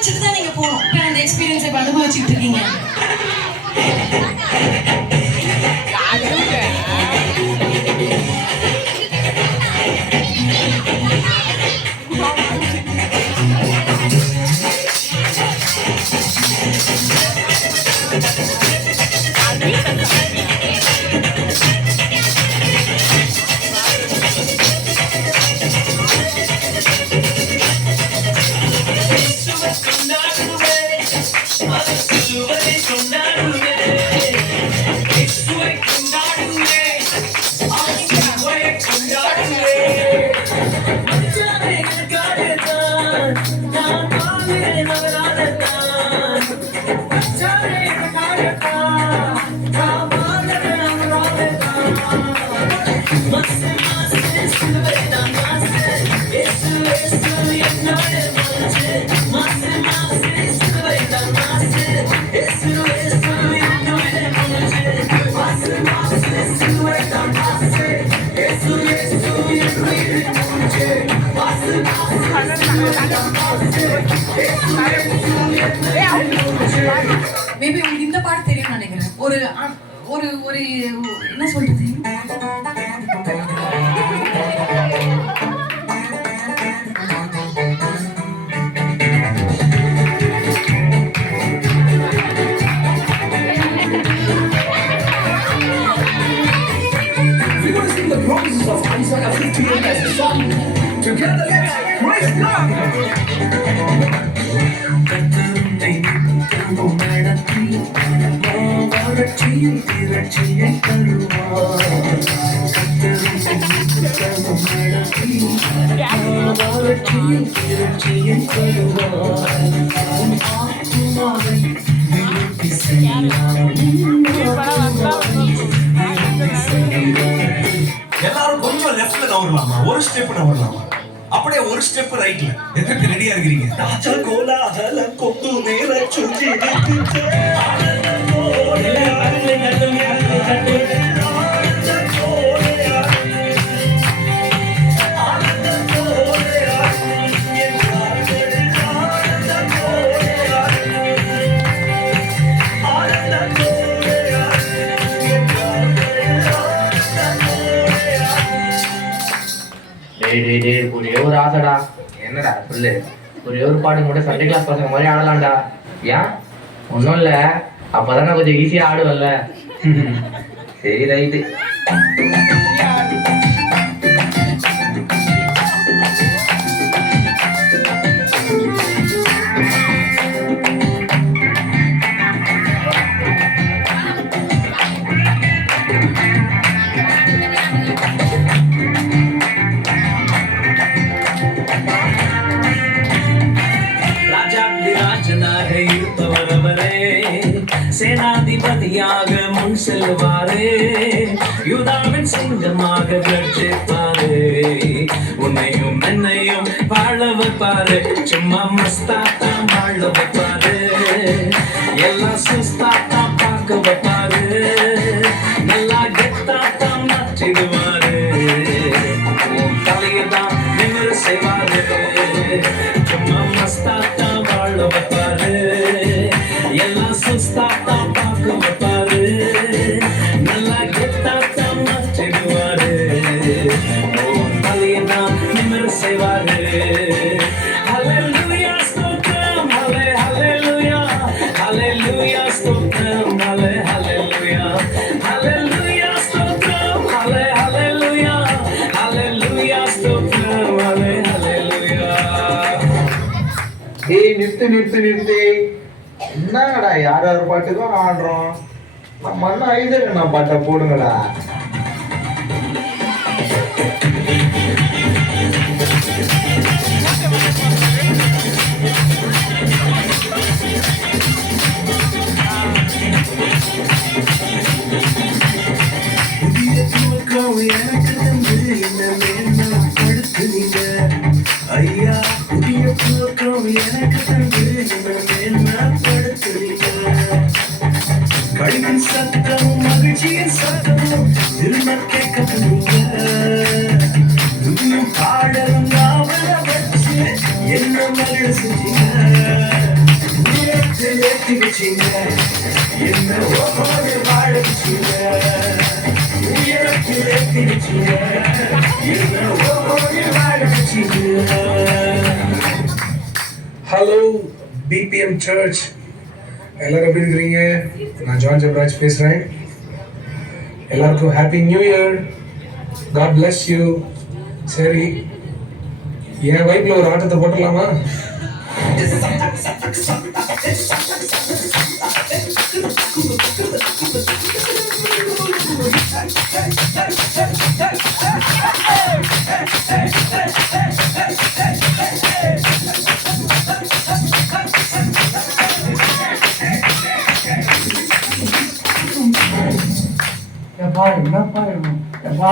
அனுபவிச்சுட்டு தான் நீங்க போகணும். இப்போ அந்த எக்ஸ்பீரியன்ஸை இப்போ அனுபவிச்சுட்டு இருக்கீங்க. மேபி உங்களுக்கு இந்த பாட்டு தெரியும் நினைக்கிறேன். ஒரு ஒரு ஒரு என்ன சொல்றது, Together, let's praise God. எல்லாரும் கொஞ்சம் லெஃப்ட்ல நவரலாமா, ஒரு ஸ்டெப் நவரலாமா, அப்படியே ஒரு ஸ்டெப் ரைட்ல. எதுக்கு ரெடியா இருக்கிறீங்க? ராஜா கோலாகல கொத்து மேல சுத்தி நிக்குது ஒரே ஒரு ஆசைடா. என்னடா சொல்லு. ஒரே ஒரு பாட்டு மட்டும் சண்டே கிளாஸ் பசங்க மாதிரி ஆடலாம்டா. ஏன்? ஒன்றும் இல்லை, அப்போதான் நான் கொஞ்சம் ஈஸியாக ஆடுவேன்ல. சரி ரைட்டு. சேனாதிபதியாக முன் செல்வாரே, யூதாவின் சிங்கமாக கர்ஜிப்பாரே, உன்னையும் என்னையும் வாழ வைப்பாரு, சும்மா மஸ்தாத்தா வாழ வைப்பாரு, எல்லாம் சுஸ்தாத்தா பார்க்க வைப்பாரு, நல்லா கெத்தாத்தா மாற்றிடுவாரு, உன் தலையதான் நிமிர செய்வாரு, சும்மா மஸ்தாத்தா வாழ வைப்பாரு, எல்லாம் சுஸ்தாத்தா பார்க்க வைப்பாரு, நல்லா கெத்தாத்தா மாற்றிடுவாரு, உன் தலையதான் நிமிர செய்வாரு. ஹல்லேலூயா ஸ்தோத்திரம், ஹல்லேலூயா, ஹல்லேலூயா ஸ்தோத்திரம், ஹல்லேலூயா, ஹல்லேலூயா ஸ்தோத்திரம், ஹல்லேலூயா, ஹல்லேலூயா ஸ்தோத்திரம், ஹல்லேலூயா. ஏய் நிறுத்து நிறுத்து நிறுத்து. என்னங்கடா யார் யார் பாட்டுக்கும் ஆடுறோம்? நம்ம அண்ணா ஐதகண்ணா பாட்டை போடுங்கடா. புதிய துவக்கம் எனக்கு தந்து என்ன வேணும் படுத்துனீங்க ஐயா, புதிய துவக்கம் எனக்கு தந்து என்ன வேணும் படுத்துனீங்க, கழிவின் சத்தமும் மகிழ்ச்சியின் சத்தமும் திரும்ப கேட்க போறீங்க, ஏத்தி வச்சீங்க என்ன ஒவ்வொரு வாழ வச்சீங்க உயரத்தில் ஏத்தி வச்சீங்க என்ன ஒவ்வொரு வாழ வச்சீங்க. ஹலோ பிபிஎம் சர்ச், எல்லாரும் எப்படி இருக்கிறீங்க? நான் ஜான் ஜெபராஜ் பேசுகிறேன். எல்லாருக்கும் happy new year, God bless you. சரி, என் வைப்பில் ஒரு ஆட்டத்தை போட்டுடலாமா? Apa?